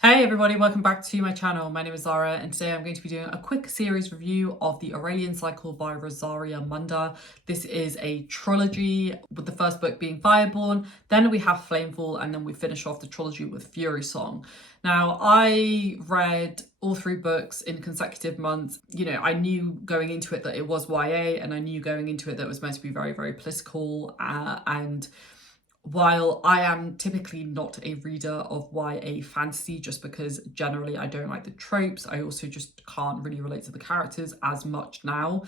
Hey everybody, welcome back to my channel. My name is Zara and today I'm going to be doing a quick series review of the Aurelien Cycle by Rosaria Munda. This is a trilogy, with the first book being Fireborn, then we have Flamefall, and then we finish off the trilogy with Fury Song. Now, I read all three books in consecutive months. You know, I knew going into it that it was YA, and I knew going into it that it was meant to be very, very political and while I am typically not a reader of YA fantasy, just because generally I don't like the tropes, I also just can't really relate to the characters as much now.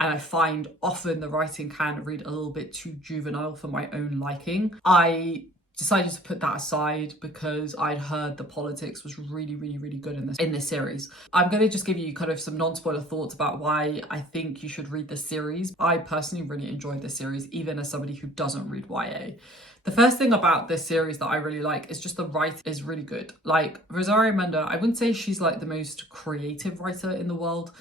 And I find often the writing can read a little bit too juvenile for my own liking. I decided to put that aside because I'd heard the politics was really good in this series. I'm going to just give you kind of some non-spoiler thoughts about why I think you should read this series. I personally really enjoyed this series, even as somebody who doesn't read YA. The first thing about this series that I really like is just the writing is really good. Like, Rosaria Munda, I wouldn't say she's like the most creative writer in the world,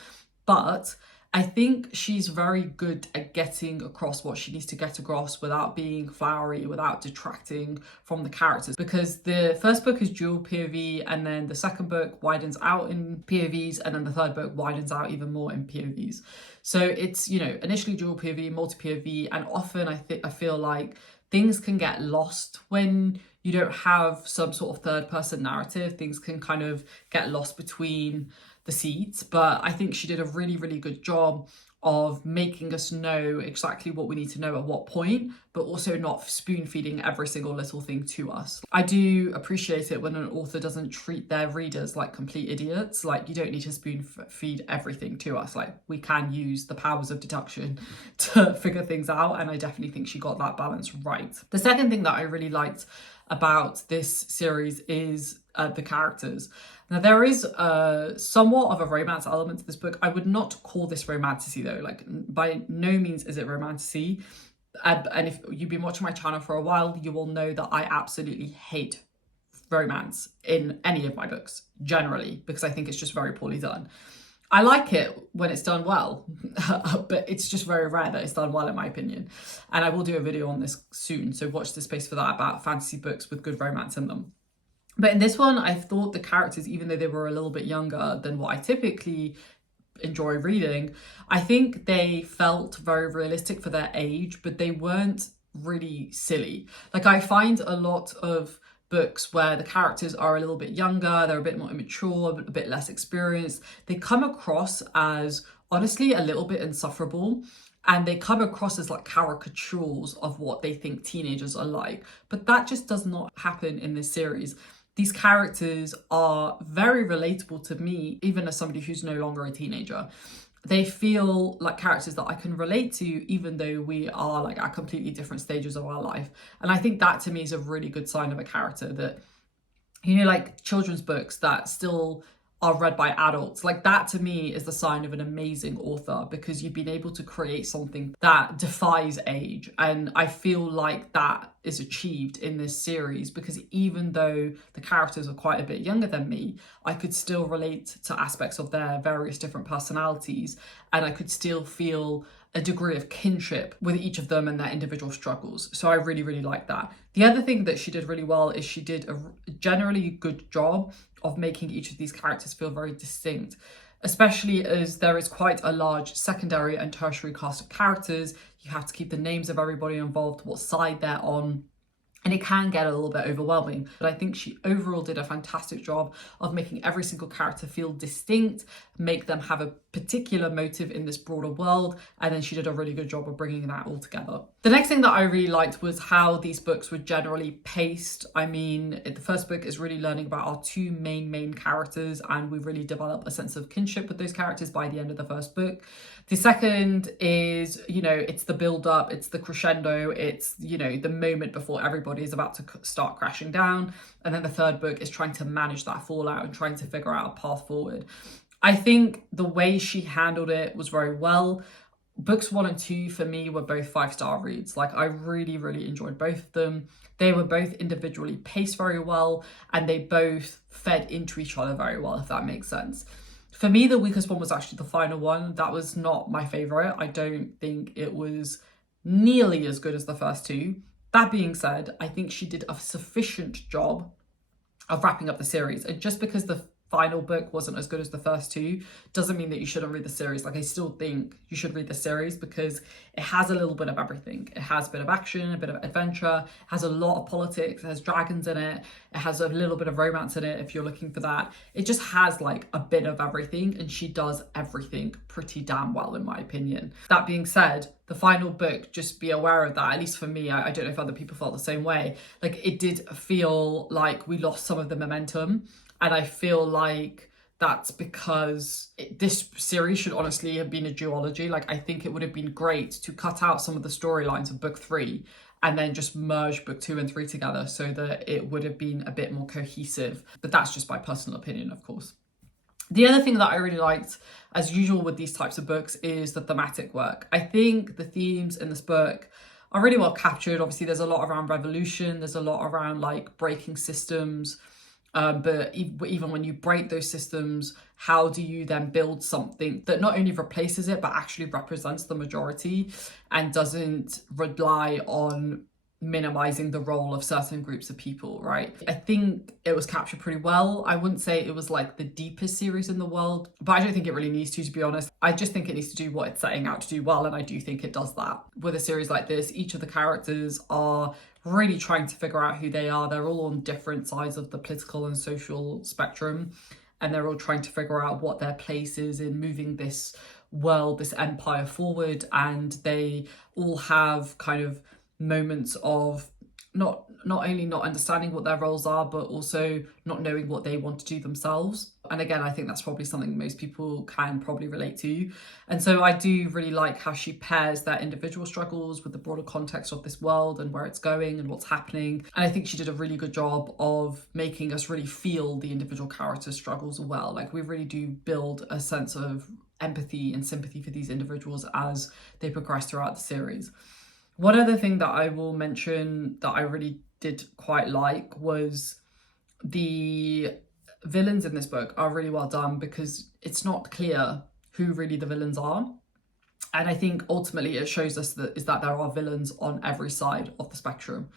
but I think she's very good at getting across what she needs to get across without being flowery, without detracting from the characters. Because the first book is dual POV, and then the second book widens out in POVs, and then the third book widens out even more in POVs. So it's, you know, initially dual POV, multi-POV, and often I feel like things can get lost when you don't have some sort of third person narrative. Things can kind of get lost between the seeds, but I think she did a really good job of making us know exactly what we need to know at what point, but also not spoon feeding every single little thing to us. I do appreciate it when an author doesn't treat their readers like complete idiots. Like, you don't need to spoon feed everything to us. Like, we can use the powers of deduction to figure things out, and I definitely think she got that balance right. The second thing that I really liked about this series is the characters. Now, there is somewhat of a romance element to this book. I would not call this romantasy though. Like, by no means is it romantasy. And if you've been watching my channel for a while, you will know that I absolutely hate romance in any of my books, generally, because I think it's just very poorly done. I like it when it's done well, but it's just very rare that it's done well, in my opinion. And I will do a video on this soon, so watch the space for that, about fantasy books with good romance in them. But in this one, I thought the characters, even though they were a little bit younger than what I typically enjoy reading, I think they felt very realistic for their age, but they weren't really silly. Like, I find a lot of books where the characters are a little bit younger, they're a bit more immature, a bit less experienced. They come across as, honestly, a little bit insufferable. And they come across as like caricatures of what they think teenagers are like. But that just does not happen in this series. These characters are very relatable to me, even as somebody who's no longer a teenager. They feel like characters that I can relate to, even though we are like at completely different stages of our life. And I think that to me is a really good sign of a character, that, you know, like children's books that still are read by adults, like that to me is the sign of an amazing author, because you've been able to create something that defies age. And I feel like that is achieved in this series, because even though the characters are quite a bit younger than me, I could still relate to aspects of their various different personalities, and I could still feel a degree of kinship with each of them and their individual struggles. So I really like that. The other thing that she did really well is she did a generally good job of making each of these characters feel very distinct, especially as there is quite a large secondary and tertiary cast of characters. You have to keep the names of everybody involved, what side they're on, and it can get a little bit overwhelming. But I think she overall did a fantastic job of making every single character feel distinct, make them have a particular motive in this broader world, and then she did a really good job of bringing that all together. The next thing that I really liked was how these books were generally paced. I mean, the first book is really learning about our two main characters, and we really develop a sense of kinship with those characters by the end of the first book. The second is, you know, it's the build up, it's the crescendo, it's, you know, the moment before everybody is about to start crashing down. And then the third book is trying to manage that fallout and trying to figure out a path forward. I think the way she handled it was very well. Books 1 and 2 for me were both 5-star reads. Like, I really enjoyed both of them. They were both individually paced very well, and they both fed into each other very well, if that makes sense. For me, the weakest one was actually the final one. That was not my favorite. I don't think it was nearly as good as the first two. That being said, I think she did a sufficient job of wrapping up the series. And just because the final book wasn't as good as the first two doesn't mean that you shouldn't read the series. Like, I still think you should read the series because it has a little bit of everything. It has a bit of action, a bit of adventure, it has a lot of politics, it has dragons in it, it has a little bit of romance in it if you're looking for that. It just has like a bit of everything, and she does everything pretty damn well in my opinion. That being said, the final book, just be aware of that. At least for me, I don't know if other people felt the same way. Like, it did feel like we lost some of the momentum. And I feel like that's because this series should honestly have been a duology. Like, I think it would have been great to cut out some of the storylines of book 3 and then just merge book 2 and 3 together so that it would have been a bit more cohesive. But that's just my personal opinion, of course. The other thing that I really liked, as usual with these types of books, is the thematic work. I think the themes in this book are really well captured. Obviously, there's a lot around revolution. There's a lot around like breaking systems. But even when you break those systems, how do you then build something that not only replaces it, but actually represents the majority and doesn't rely on minimizing the role of certain groups of people, right? I think it was captured pretty well. I wouldn't say it was like the deepest series in the world, but I don't think it really needs to be honest. I just think it needs to do what it's setting out to do well, and I do think it does that. With a series like this, each of the characters are really trying to figure out who they are. They're all on different sides of the political and social spectrum, and they're all trying to figure out what their place is in moving this world, this empire forward. And they all have kind of moments of not only not understanding what their roles are, but also not knowing what they want to do themselves. And again, I think that's probably something most people can probably relate to. And so I do really like how she pairs their individual struggles with the broader context of this world and where it's going and what's happening. And I think she did a really good job of making us really feel the individual characters' struggles well. Like, we really do build a sense of empathy and sympathy for these individuals as they progress throughout the series. One other thing that I will mention that I really did quite like was the villains in this book are really well done, because it's not clear who really the villains are. And I think ultimately it shows us that there are villains on every side of the spectrum.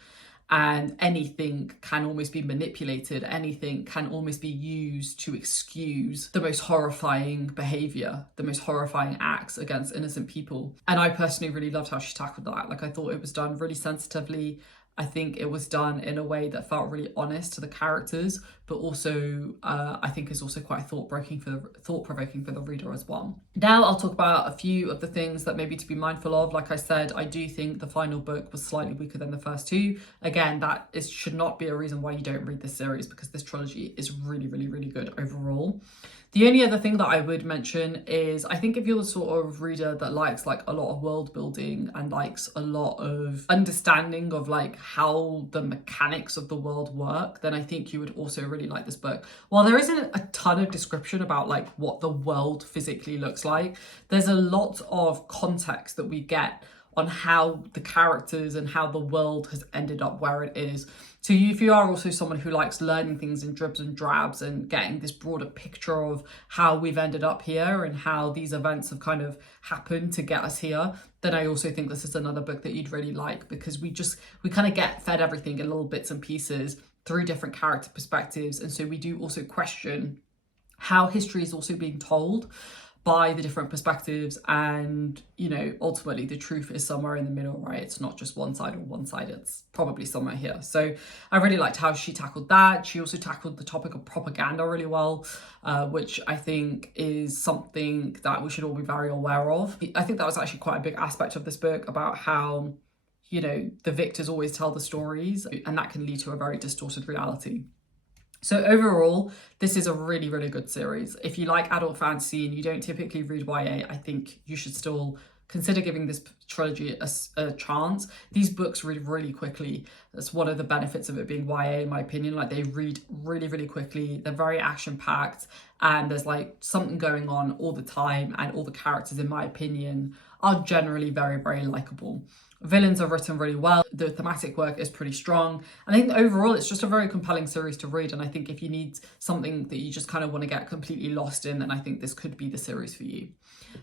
And anything can almost be manipulated, anything can almost be used to excuse the most horrifying behaviour, the most horrifying acts against innocent people. And I personally really loved how she tackled that. Like, I thought it was done really sensitively. I think it was done in a way that felt really honest to the characters, but also I think is also quite thought-provoking for the reader as well. Now I'll talk about a few of the things that maybe to be mindful of. Like I said, I do think the final book was slightly weaker than the first two. Again, should not be a reason why you don't read this series, because this trilogy is really, really, really good overall. The only other thing that I would mention is, I think if you're the sort of reader that likes like a lot of world building and likes a lot of understanding of like how the mechanics of the world work, then I think you would also really like this book. While there isn't a ton of description about like what the world physically looks like, there's a lot of context that we get on how the characters and how the world has ended up where it is. So if you are also someone who likes learning things in dribs and drabs and getting this broader picture of how we've ended up here and how these events have kind of happened to get us here, then I also think this is another book that you'd really like, because we kind of get fed everything in little bits and pieces through different character perspectives. And so we do also question how history is also being told by the different perspectives, and you know, ultimately the truth is somewhere in the middle, right? It's not just one side or one side, it's probably somewhere here. So I really liked how she tackled that. She also tackled the topic of propaganda really well, which I think is something that we should all be very aware of. I think that was actually quite a big aspect of this book, about how, you know, the victors always tell the stories, and that can lead to a very distorted reality. So overall, this is a really, really good series. If you like adult fantasy and you don't typically read YA, I think you should still consider giving this trilogy a chance. These books read really quickly. That's one of the benefits of it being YA, in my opinion. Like, they read really, really quickly. They're very action-packed, and there's like something going on all the time, and all the characters, in my opinion, are generally very, very likable. Villains are written really well. The thematic work is pretty strong. I think overall it's just a very compelling series to read. And I think if you need something that you just kind of want to get completely lost in, then I think this could be the series for you.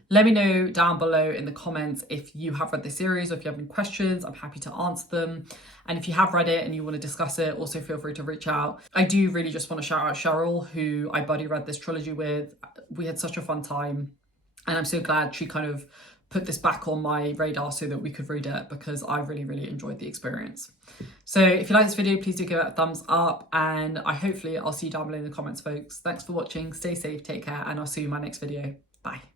Let me know down below in the comments if you have read the series, or if you have any questions. I'm happy to answer them. And if you have read it and you want to discuss it, also feel free to reach out. I do really just want to shout out Cheryl, who I buddy read this trilogy with. We had such a fun time, and I'm so glad she kind of put this back on my radar so that we could read it, because I really, really enjoyed the experience. So if you like this video, please do give it a thumbs up, and hopefully I'll see you down below in the comments, folks. Thanks for watching, stay safe, take care, and I'll see you in my next video. Bye.